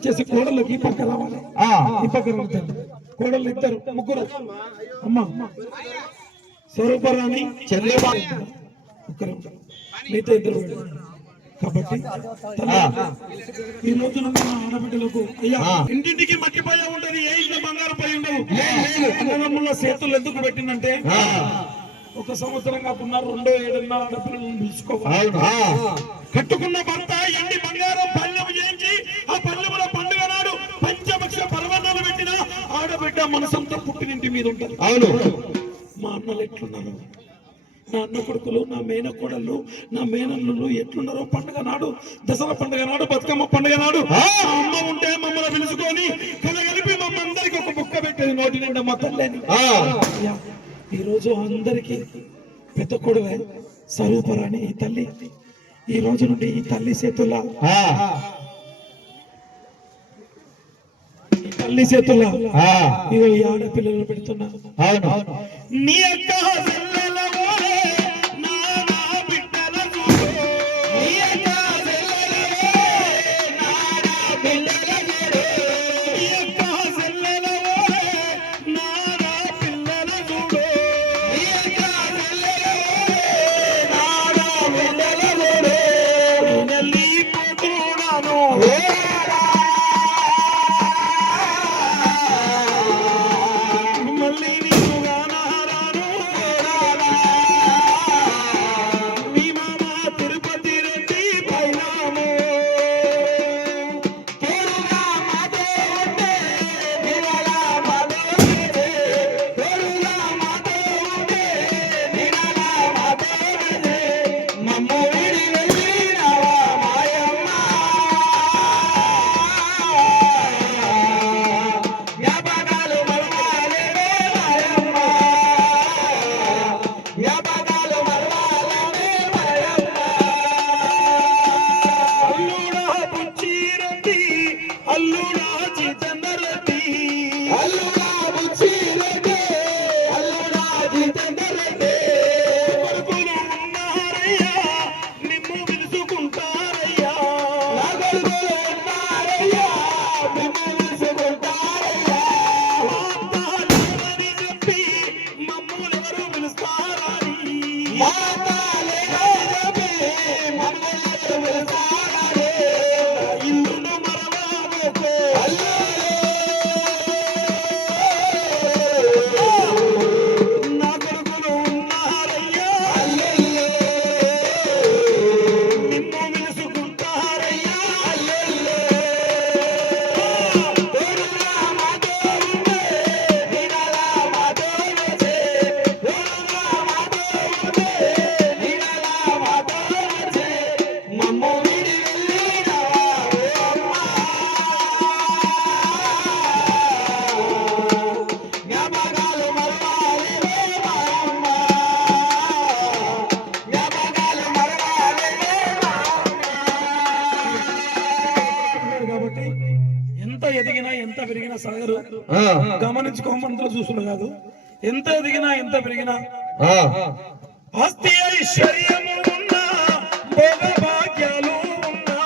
దయచేసి కోడళ్ళకి ఈ పక్క రావాలి, ఈ పక్క రావాలి. కోడళ్ళు ఇద్దరు ముగ్గురు అమ్మ స్వరూపరాణి చంద్రబాబు ముగ్గురు మిగతా ఇద్దరు. కాబట్టి ఈ రోజు నుండి మా ఆడబిడ్డలకు అయ్యా ఇంటింటికి మట్టిపోయే ఉంటది, ఏ ఇంట్లో బంగారం పోయి ఉండవు. అన్నదమ్ముల చేతులు ఎందుకు పెట్టిందంటే ఒక సంవత్సరం కాకుండా 2 ఏడున్న ఆడపిల్లలను పిలుచుకోవాలి. కట్టుకున్న భర్త ఎండి బంగారం పల్లెం చేయించి ఆ పల్లెముల పండుగ నాడు పంచభక్ష పర్వతాలు పెట్టిన ఆడబిడ్డ మనసంతా పుట్టినింటి మీద ఉంటుంది. అవును, మా అన్నలు ఎట్లున్నారు, నా అన్న కొడుకులు, నా మేనకోడళ్ళు, నా మేనల్లులు ఎట్లున్నారో పండుగ నాడు, దసరా పండుగ నాడు, బతుకమ్మ పండుగ నాడు అమ్మ ఉంటే మమ్మల్ని పిలుచుకొని కలగలిపి మమ్మందరికి ఒక బుక్క పెట్టేది నోటి నిండా మా తల్లిని. ఈ రోజు అందరికి పెద్ద కొడువే స్వరూపరాణి ఈ తల్లి. ఈ రోజు నుండి ఈ తల్లి చేతుల్లా ఇగో ఈ ఆడపిల్లలు పెడుతున్నా. నీ అక్క ఎదిగినా ఎంత పెరిగినా సాగరు గమనించుకోమంతా చూస్తున్నా కాదు. ఎంత ఎదిగినా ఎంత పెరిగినా ఆస్తి ఐశ్వర్యము ఉన్నా భోగ భాగ్యాలు ఉన్నా